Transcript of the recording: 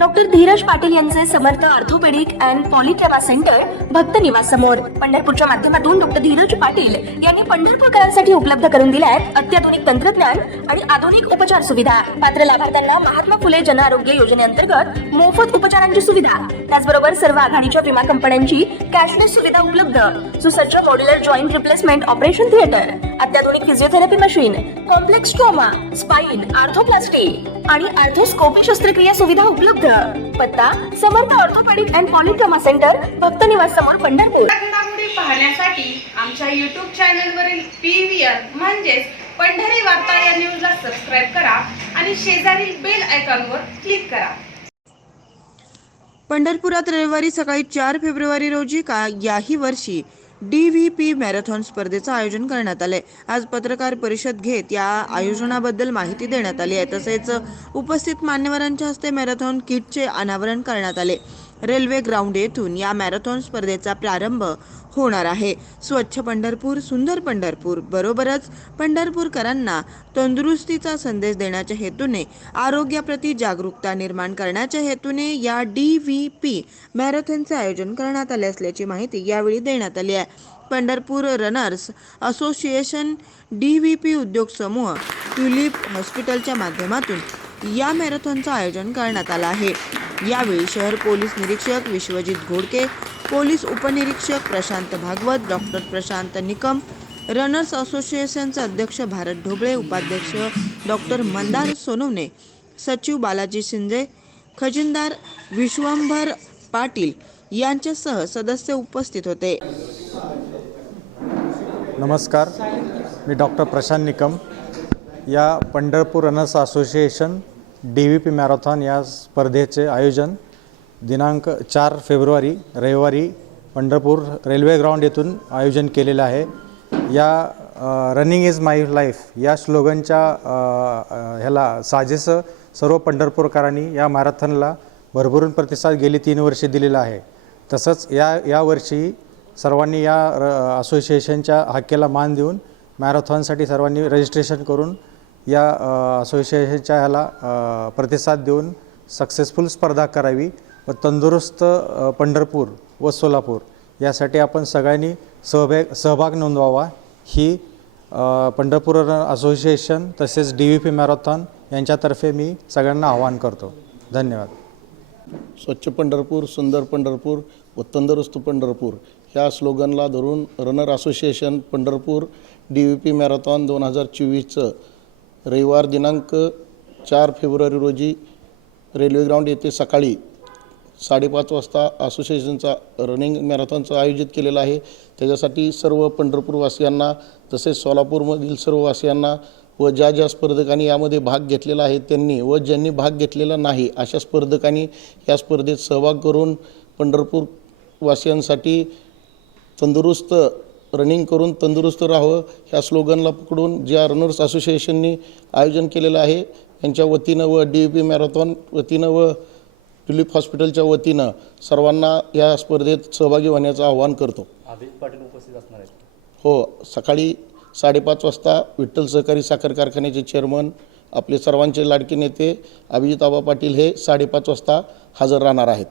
Doctor Dhiraj Patil यांचे Samarth orthopaedic and polytrauma centre Bhakt Niwas समोर पंढरपूरच्या माध्यमातून डॉक्टर धीरज पाटील यांनी पंढरपूरकरांसाठी उपलब्ध करून दिल्या आहेत अत्याधुनिक तंत्रज्ञान आणि आधुनिक उपचार सुविधा. पात्र लाभार्थ्यांना महात्मा फुले जन आरोग्य योजनेअंतर्गत मोफत उपचारांची सुविधा. त्याचबरोबर सर्व आघाडीच्या विमा कंपन्यांची कॅशलेस सुविधा उपलब्ध. सुसज्ज modular joint replacement operation theatre अत्याधुनिक physiotherapy machine complex trauma spine arthroplasty आणि आर्थोस्कोपी शस्त्रक्रिया सुविधा उपलब्ध. पत्ता Samarth orthopaedic and polytrauma centre Bhakt Niwas समोर पंढरपूर. पाहण्यासाठी आमच्या यूट्यूब चॅनलवरील पी व्ही आर म्हणजेच पंढरी वार्ता या न्यूजला सबस्क्राईब करा आणि शेजारील बेल आयकॉनवर क्लिक करा. पंढरपुरात रविवारी सकाळी चार फेब्रुवारी रोजी का याही वर्षी डी व्ही पी मॅरेथॉन स्पर्धेचं आयोजन करण्यात आलंय. आज पत्रकार परिषद घेत या आयोजनाबद्दल माहिती देण्यात आली आहे. तसेच उपस्थित मान्यवरांच्या हस्ते मॅरेथॉन किटचे अनावरण करण्यात आले. रेल्वे ग्राउंड येथून या मॅरेथॉन स्पर्धेचा प्रारंभ होणार आहे. स्वच्छ पंढरपूर सुंदर पंढरपूर बरोबरच पंढरपूरकरांना तंदुरुस्तीचा संदेश देण्याच्या हेतूने आरोग्याप्रती जागरूकता निर्माण करण्याच्या हेतूने या डी व्ही पी मॅरेथॉनचे आयोजन करण्यात आले असल्याची माहिती यावेळी देण्यात आली आहे. Pandharpur runners association D V P उद्योग समूह ट्युलिप हॉस्पिटलच्या माध्यमातून या मॅरेथॉनचं आयोजन करण्यात आलं आहे. यावेळी शहर पोलीस निरीक्षक विश्वजित घोडके पोलीस उपनिरीक्षक प्रशांत भागवत डॉक्टर प्रशांत निकम रनर्स असोसिएशनचे अध्यक्ष भारत ढोबळे उपाध्यक्ष डॉक्टर मंदार सोनवणे सचिव बालाजी शिंदे खजिनदार विश्वंभर पाटील यांच्यासह सदस्य उपस्थित होते. नमस्कार मी डॉक्टर प्रशांत निकम. या Pandharpur runners association D V P marathon या स्पर्धेचे आयोजन दिनांक चार फेब्रुवारी रविवारी पंढरपूर रेल्वे ग्राउंड येथून आयोजन केलेलं आहे. या रनिंग इज माय लाईफ या स्लोगनच्या ह्याला साजेस सर्व पंढरपूरकरांनी या मॅरेथॉनला भरभरून प्रतिसाद गेली तीन वर्षे दिलेला आहे. तसंच या यावर्षी सर्वांनी या र असोसिएशनच्या हाकेला मान देऊन मॅरेथॉनसाठी सर्वांनी रजिस्ट्रेशन करून या असोसिएशनच्या ह्याला प्रतिसाद देऊन सक्सेसफुल स्पर्धा करावी व तंदुरुस्त पंढरपूर व सोलापूर यासाठी आपण सगळ्यांनी सहभाग सहभाग नोंदवावा. ही पंढरपूर असोसिएशन तसेच डी व्ही पी मॅरेथॉन यांच्यातर्फे मी सगळ्यांना आवाहन करतो. धन्यवाद. स्वच्छ पंढरपूर सुंदर पंढरपूर व तंदुरुस्त पंढरपूर ह्या स्लोगनला धरून runner association Pandharpur D V P marathon दोन हजार चोवीसचं रविवार दिनांक चार फेब्रुवारी रोजी रेल्वे ग्राउंड येथे सकाळी साडेपाच वाजता असोसिएशनचा रनिंग मॅरेथॉनचं आयोजित केलेलं आहे. त्याच्यासाठी सर्व पंढरपूरवासियांना तसेच सोलापूरमधील सर्व वासियांना व ज्या ज्या स्पर्धकांनी यामध्ये भाग घेतलेला आहे त्यांनी व ज्यांनी भाग घेतलेला नाही अशा स्पर्धकांनी या स्पर्धेत सहभाग करून पंढरपूर वासियांसाठी तंदुरुस्त रनिंग करून तंदुरुस्त राहावं ह्या स्लोगनला पकडून ज्या रनर्स असोसिएशननी आयोजन केलेलं आहे यांच्या वतीनं व डी पी मॅरेथॉन वतीनं व ट्युलिप हॉस्पिटलच्या वतीनं सर्वांना या स्पर्धेत सहभागी होण्याचं आवाहन करतो. हो सकाळी साडेपाच वाजता विठ्ठल सहकारी साखर कारखान्याचे चेअरमन आपले सर्वांचे लाडके नेते अभिजित आबा पाटील हे साडेपाच वाजता हजर राहणार आहेत.